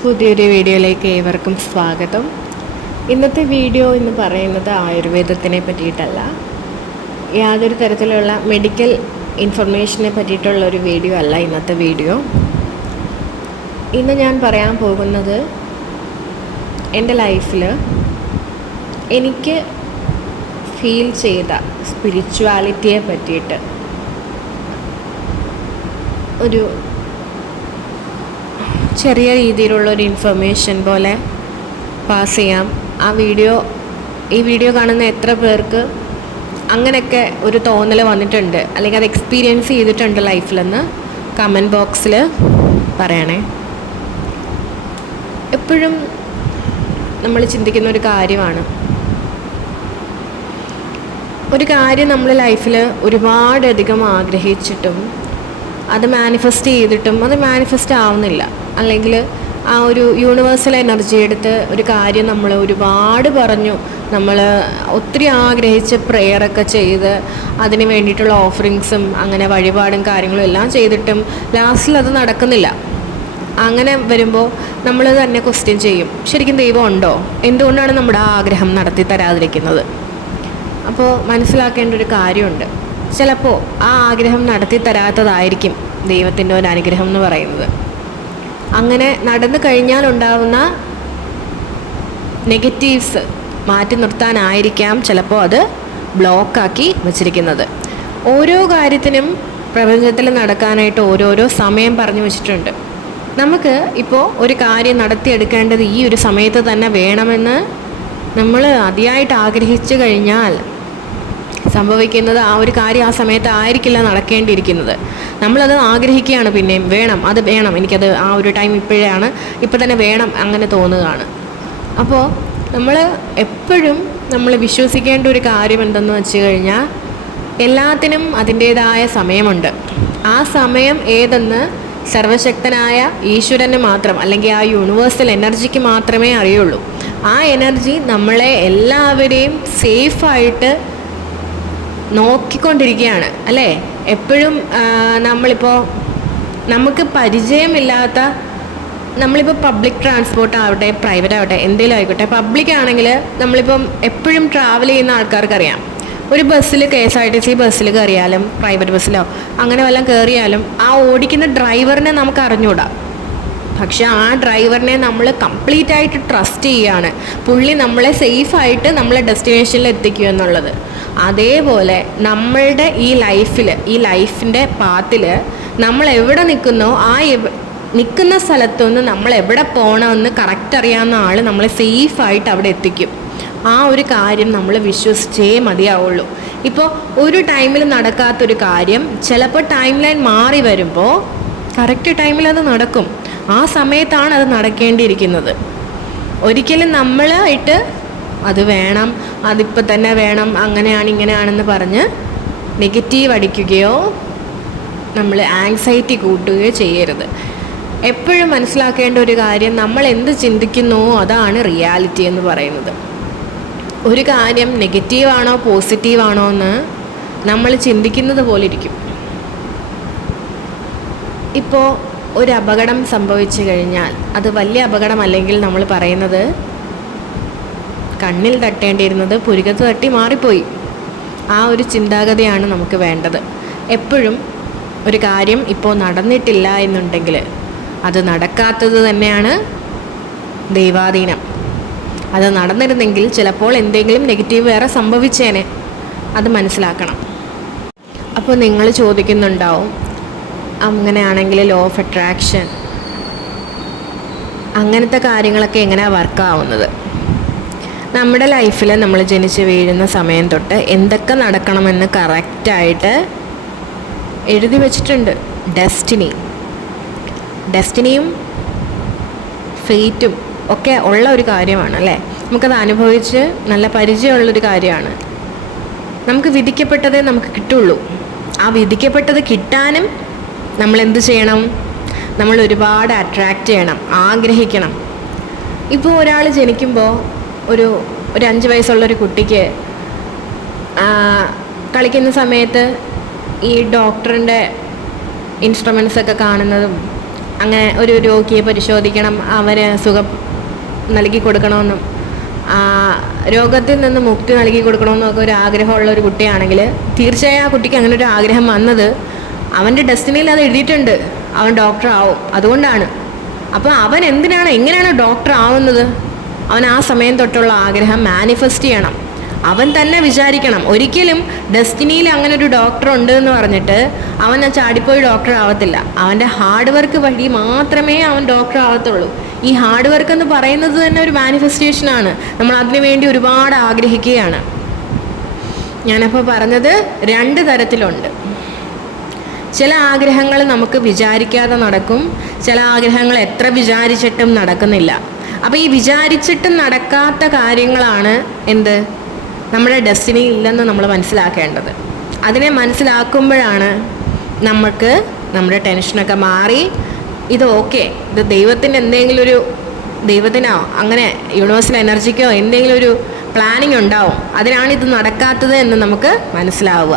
പുതിയൊരു വീഡിയോയിലേക്ക് ഏവർക്കും സ്വാഗതം. ഇന്നത്തെ വീഡിയോ എന്ന് പറയുന്നത് ആയുർവേദത്തിനെ പറ്റിയിട്ടല്ല, യാതൊരു തരത്തിലുള്ള മെഡിക്കൽ ഇൻഫർമേഷനെ പറ്റിയിട്ടുള്ള ഒരു വീഡിയോ അല്ല ഇന്നത്തെ വീഡിയോ. ഇന്ന് ഞാൻ പറയാൻ പോകുന്നത് എൻ്റെ ലൈഫിൽ എനിക്ക് ഫീൽ ചെയ്ത സ്പിരിച്വാലിറ്റിയെ പറ്റിയിട്ട് ഒരു ചെറിയ രീതിയിലുള്ളൊരു ഇൻഫർമേഷൻ പോലെ പാസ് ചെയ്യാം. ഈ വീഡിയോ കാണുന്ന എത്ര പേർക്ക് അങ്ങനെയൊക്കെ ഒരു തോന്നൽ വന്നിട്ടുണ്ട്, അല്ലെങ്കിൽ അത് എക്സ്പീരിയൻസ് ചെയ്തിട്ടുണ്ട് ലൈഫിലെന്ന് കമൻറ്റ് ബോക്സിൽ പറയണേ. എപ്പോഴും നമ്മൾ ചിന്തിക്കുന്ന ഒരു കാര്യമാണ്, ഒരു കാര്യം നമ്മൾ ലൈഫിൽ ഒരുപാടധികം ആഗ്രഹിച്ചിട്ടും അത് മാനിഫെസ്റ്റ് ചെയ്തിട്ടും അത് മാനിഫെസ്റ്റ് ആവുന്നില്ല, അല്ലെങ്കിൽ ആ ഒരു യൂണിവേഴ്സൽ എനർജി എടുത്ത് ഒരു കാര്യം നമ്മൾ ഒരുപാട് പറഞ്ഞു, നമ്മൾ ഒത്തിരി ആഗ്രഹിച്ച് പ്രെയറൊക്കെ ചെയ്ത് അതിന് വേണ്ടിയിട്ടുള്ള ഓഫറിങ്സും അങ്ങനെ വഴിപാടും കാര്യങ്ങളും എല്ലാം ചെയ്തിട്ടും ലാസ്റ്റിൽ അത് നടക്കുന്നില്ല. അങ്ങനെ വരുമ്പോൾ നമ്മൾ തന്നെ ക്വസ്റ്റ്യൻ ചെയ്യും, ശരിക്കും ദൈവം ഉണ്ടോ? എന്തുകൊണ്ടാണ് നമ്മുടെ ആ ആഗ്രഹം നടത്തി തരാതിരിക്കുന്നത്? അപ്പോൾ മനസ്സിലാക്കേണ്ട ഒരു കാര്യമുണ്ട്, ചിലപ്പോൾ ആ ആഗ്രഹം നടത്തി തരാത്തതായിരിക്കും ദൈവത്തിൻ്റെ ഒരു അനുഗ്രഹം എന്ന് പറയുന്നത്. അങ്ങനെ നടന്നു കഴിഞ്ഞാൽ ഉണ്ടാവുന്ന നെഗറ്റീവ്സ് മാറ്റി നിർത്താനായിരിക്കാം ചിലപ്പോൾ അത് ബ്ലോക്കാക്കി വച്ചിരിക്കുന്നത്. ഓരോ കാര്യത്തിനും പ്രപഞ്ചത്തിൽ നടക്കാനായിട്ട് ഓരോരോ സമയം പറഞ്ഞു വെച്ചിട്ടുണ്ട്. നമുക്ക് ഇപ്പോൾ ഒരു കാര്യം നടത്തിയെടുക്കേണ്ടത് ഈ ഒരു സമയത്ത് തന്നെ വേണമെന്ന് നമ്മൾ അതിയായിട്ട് ആഗ്രഹിച്ചു കഴിഞ്ഞാൽ സംഭവിക്കുന്നത് ആ ഒരു കാര്യം ആ സമയത്ത് ആയിരിക്കില്ല നടക്കേണ്ടിയിരിക്കുന്നത്. നമ്മളത് ആഗ്രഹിക്കുകയാണ്, പിന്നെയും വേണം, അത് വേണം, എനിക്കത് ആ ഒരു ടൈം ഇപ്പം തന്നെ വേണം, അങ്ങനെ തോന്നുകയാണ്. അപ്പോൾ നമ്മൾ എപ്പോഴും നമ്മൾ വിശ്വസിക്കേണ്ട ഒരു കാര്യം എന്തെന്ന് വെച്ച് കഴിഞ്ഞാൽ, എല്ലാത്തിനും അതിൻ്റേതായ സമയമുണ്ട്. ആ സമയം ഏതെന്ന് സർവശക്തനായ ഈശ്വരന് മാത്രം, അല്ലെങ്കിൽ ആ യൂണിവേഴ്സൽ എനർജിക്ക് മാത്രമേ അറിയുള്ളൂ. ആ എനർജി നമ്മളെ എല്ലാവരെയും സേഫായിട്ട് നോക്കിക്കൊണ്ടിരിക്കുകയാണ്, അല്ലേ? എപ്പോഴും നമ്മളിപ്പോൾ നമുക്ക് പരിചയമില്ലാത്ത, നമ്മളിപ്പോൾ പബ്ലിക് ട്രാൻസ്പോർട്ട് ആവട്ടെ പ്രൈവറ്റ് ആവട്ടെ എന്തെങ്കിലും ആയിക്കോട്ടെ, പബ്ലിക് ആണെങ്കിൽ നമ്മളിപ്പം എപ്പോഴും ട്രാവൽ ചെയ്യുന്ന ആൾക്കാർക്കറിയാം. ഒരു ബസ്സിൽ KSRTC ബസ്സിൽ കയറിയാലും പ്രൈവറ്റ് ബസ്സിലോ അങ്ങനെ വല്ലതും കയറിയാലും ആ ഓടിക്കുന്ന ഡ്രൈവറിനെ നമുക്ക് അറിഞ്ഞൂടാ. പക്ഷെ ആ ഡ്രൈവറിനെ നമ്മൾ കംപ്ലീറ്റ് ആയിട്ട് ട്രസ്റ്റ് ചെയ്യുകയാണ്, പുള്ളി നമ്മളെ സേഫായിട്ട് നമ്മളെ ഡെസ്റ്റിനേഷനിൽ എത്തിക്കുക എന്നുള്ളത്. അതേപോലെ നമ്മളുടെ ഈ ലൈഫിൻ്റെ പാത്തിൽ നമ്മൾ എവിടെ നിൽക്കുന്നോ ആ നിൽക്കുന്ന സ്ഥലത്തുനിന്ന് നമ്മൾ എവിടെ പോകണമെന്ന് കറക്റ്റ് അറിയാവുന്ന ആൾ നമ്മളെ സേഫായിട്ട് അവിടെ എത്തിക്കും. ആ ഒരു കാര്യം നമ്മൾ വിശ്വസിച്ചേ മതിയാവുള്ളൂ. ഇപ്പോൾ ഒരു ടൈമിൽ നടക്കാത്തൊരു കാര്യം ചിലപ്പോൾ ടൈം ലൈൻ മാറി വരുമ്പോൾ കറക്റ്റ് ടൈമിൽ അത് നടക്കും. ആ സമയത്താണ് അത് നടക്കേണ്ടിയിരിക്കുന്നത്. ഒരിക്കലും നമ്മളായിട്ട് അത് വേണം, അതിപ്പോൾ തന്നെ വേണം, അങ്ങനെയാണ് ഇങ്ങനെയാണെന്ന് പറഞ്ഞ് നെഗറ്റീവ് അടിക്കുകയോ നമ്മൾ ആങ്സൈറ്റി കൂട്ടുകയോ ചെയ്യരുത്. എപ്പോഴും മനസ്സിലാക്കേണ്ട ഒരു കാര്യം, നമ്മൾ എന്ത് ചിന്തിക്കുന്നുവോ അതാണ് റിയാലിറ്റി എന്ന് പറയുന്നത്. ഒരു കാര്യം നെഗറ്റീവാണോ പോസിറ്റീവാണോ എന്ന് നമ്മൾ ചിന്തിക്കുന്നത് പോലെ ഇരിക്കും. ഇപ്പോൾ ഒരു അപകടം സംഭവിച്ചു കഴിഞ്ഞാൽ അത് വലിയ അപകടമല്ലെങ്കിൽ നമ്മൾ പറയുന്നത് കണ്ണിൽ തട്ടേണ്ടിയിരുന്നത് പുരികത്ത് തട്ടി മാറിപ്പോയി. ആ ഒരു ചിന്താഗതിയാണ് നമുക്ക് വേണ്ടത്. എപ്പോഴും ഒരു കാര്യം ഇപ്പോൾ നടന്നിട്ടില്ല എന്നുണ്ടെങ്കിൽ അത് നടക്കാത്തത് തന്നെയാണ് ദൈവാധീനം. അത് നടന്നിരുന്നെങ്കിൽ ചിലപ്പോൾ എന്തെങ്കിലും നെഗറ്റീവ് വേറെ സംഭവിച്ചേനെ, അത് മനസ്സിലാക്കണം. അപ്പോൾ നിങ്ങൾ ചോദിക്കുന്നുണ്ടാവും, അങ്ങനെയാണെങ്കിൽ ലോ ഓഫ് അട്രാക്ഷൻ അങ്ങനത്തെ കാര്യങ്ങളൊക്കെ എങ്ങനെയാണ് വർക്കാവുന്നത്? നമ്മുടെ ലൈഫിൽ നമ്മൾ ജനിച്ച് വീഴുന്ന സമയം തൊട്ട് എന്തൊക്കെ നടക്കണമെന്ന് കറക്റ്റായിട്ട് എഴുതി വച്ചിട്ടുണ്ട്. ഡെസ്റ്റിനിയും ഫെയ്റ്റും ഒക്കെ ഉള്ള ഒരു കാര്യമാണ്, അല്ലേ? നമുക്കത് അനുഭവിച്ച് നല്ല പരിചയമുള്ളൊരു കാര്യമാണ്. നമുക്ക് വിധിക്കപ്പെട്ടതേ നമുക്ക് കിട്ടുള്ളൂ. ആ വിധിക്കപ്പെട്ടത് കിട്ടാനും നമ്മൾ എന്ത് ചെയ്യണം? നമ്മൾ ഒരുപാട് അട്രാക്റ്റ് ചെയ്യണം, ആഗ്രഹിക്കണം. ഇപ്പോൾ ഒരാൾ ജനിക്കുമ്പോൾ ഒരു 5 വയസ്സുള്ളൊരു കുട്ടിക്ക് കളിക്കുന്ന സമയത്ത് ഈ ഡോക്ടറിൻ്റെ ഇൻസ്ട്രുമെൻറ്റ്സൊക്കെ കാണുന്നതും അങ്ങനെ ഒരു രോഗിയെ പരിശോധിക്കണം, അവന് സുഖം നൽകി കൊടുക്കണമെന്നും രോഗത്തിൽ നിന്ന് മുക്തി നൽകി കൊടുക്കണമെന്നൊക്കെ ഒരു ആഗ്രഹമുള്ള ഒരു കുട്ടിയാണെങ്കിൽ തീർച്ചയായും ആ കുട്ടിക്ക് അങ്ങനെ ഒരു ആഗ്രഹം വന്നത് അവൻ്റെ ഡെസ്റ്റിനിയിൽ അത് എഴുതിയിട്ടുണ്ട്, അവൻ ഡോക്ടർ ആവും. അതുകൊണ്ടാണ്. അപ്പോൾ അവൻ എങ്ങനെയാണ് ഡോക്ടർ ആവുന്നത്? അവൻ ആ സമയം തൊട്ടുള്ള ആഗ്രഹം മാനിഫെസ്റ്റ് ചെയ്യണം. അവൻ തന്നെ വിചാരിക്കണം. ഒരിക്കലും ഡെസ്റ്റിനിയിൽ അങ്ങനെ ഒരു ഡോക്ടർ ഉണ്ട് എന്ന് പറഞ്ഞിട്ട് അവൻ ചാടിപ്പോയി ഡോക്ടർ ആവത്തില്ല. അവൻ്റെ ഹാർഡ് വർക്ക് വഴി മാത്രമേ അവൻ ഡോക്ടർ ആവത്തുള്ളൂ. ഈ ഹാർഡ് വർക്ക് എന്ന് പറയുന്നത് തന്നെ ഒരു മാനിഫെസ്റ്റേഷനാണ്. നമ്മൾ അതിനു വേണ്ടി ഒരുപാട് ആഗ്രഹിക്കുകയാണ്. ഞാനപ്പോൾ പറഞ്ഞത് 2 തരത്തിലുണ്ട്. ചില ആഗ്രഹങ്ങൾ നമുക്ക് വിചാരിക്കാതെ നടക്കും, ചില ആഗ്രഹങ്ങൾ എത്ര വിചാരിച്ചിട്ടും നടക്കുന്നില്ല. അപ്പോൾ ഈ വിചാരിച്ചിട്ടും നടക്കാത്ത കാര്യങ്ങളാണ് നമ്മുടെ ഡെസ്റ്റിനി ഇല്ലെന്ന് നമ്മൾ മനസ്സിലാക്കേണ്ടത്. അതിനെ മനസ്സിലാക്കുമ്പോഴാണ് നമുക്ക് നമ്മുടെ ടെൻഷനൊക്കെ മാറി ഇത് ദൈവത്തിനോ അങ്ങനെ യൂണിവേഴ്സൽ എനർജിക്കോ എന്തെങ്കിലും ഒരു പ്ലാനിങ് ഉണ്ടാവും, അതിനാണ് ഇത് നടക്കാത്തത് എന്ന് നമുക്ക് മനസ്സിലാവുക.